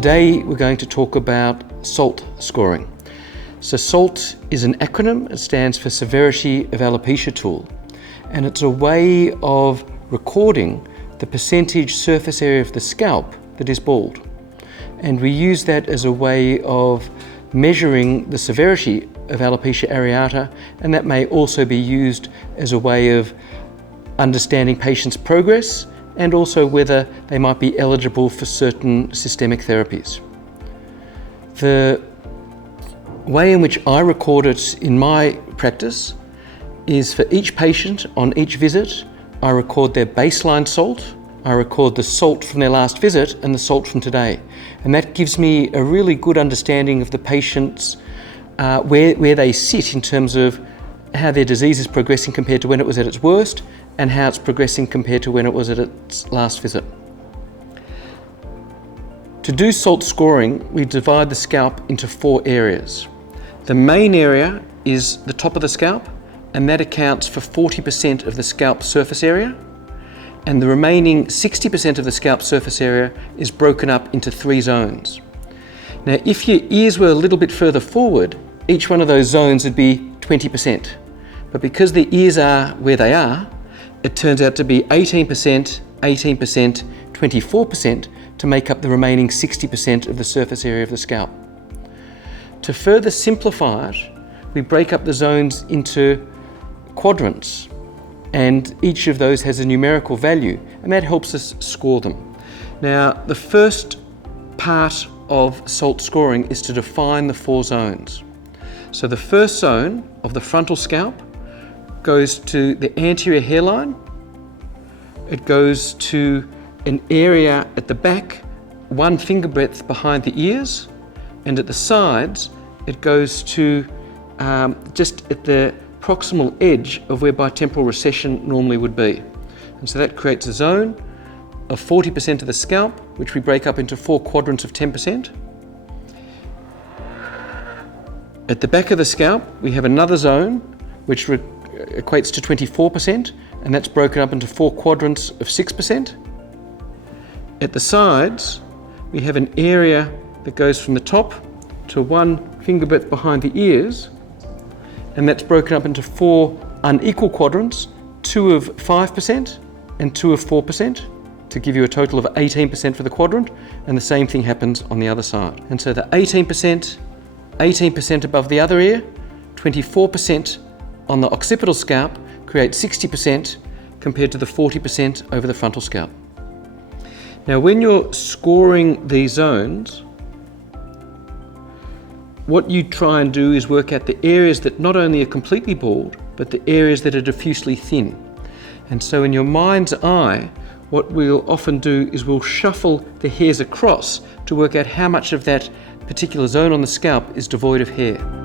Today we're going to talk about SALT scoring. So SALT is an acronym. It stands for Severity of Alopecia tool, and it's a way of recording the percentage surface area of the scalp that is bald. And we use that as a way of measuring the severity of alopecia areata, and that may also be used as a way of understanding patients' progress and also whether they might be eligible for certain systemic therapies. The way in which I record it in my practice is for each patient on each visit, I record their baseline SALT, I record the SALT from their last visit and the SALT from today. And that gives me a really good understanding of the patients, where they sit in terms of how their disease is progressing compared to when it was at its worst, and how it's progressing compared to when it was at its last visit. To do SALT scoring, we divide the scalp into 4 areas. The main area is the top of the scalp, and that accounts for 40% of the scalp surface area. And the remaining 60% of the scalp surface area is broken up into 3 zones. Now, if your ears were a little bit further forward, each one of those zones would be 20%. But because the ears are where they are, it turns out to be 18%, 18%, 24% to make up the remaining 60% of the surface area of the scalp. To further simplify it, we break up the zones into quadrants, and each of those has a numerical value, and that helps us score them. Now, the first part of SALT scoring is to define the 4 zones. So the first zone of the frontal scalp goes to the anterior hairline. It goes to an area at the back, 1 finger breadth behind the ears, and at the sides, it goes to just at the proximal edge of where bitemporal recession normally would be. And so that creates a zone of 40% of the scalp, which we break up into 4 quadrants of 10%. At the back of the scalp, we have another zone, which equates to 24%, and that's broken up into 4 quadrants of 6%. At the sides, we have an area that goes from the top to 1 finger breadth behind the ears, and that's broken up into 4 unequal quadrants, 2 of 5% and 2 of 4%, to give you a total of 18% for the quadrant, and the same thing happens on the other side. And so the 18% above the other ear, 24% on the occipital scalp creates 60% compared to the 40% over the frontal scalp. Now, when you're scoring these zones, what you try and do is work out the areas that not only are completely bald, but the areas that are diffusely thin. And so in your mind's eye, what we'll often do is we'll shuffle the hairs across to work out how much of that particular zone on the scalp is devoid of hair.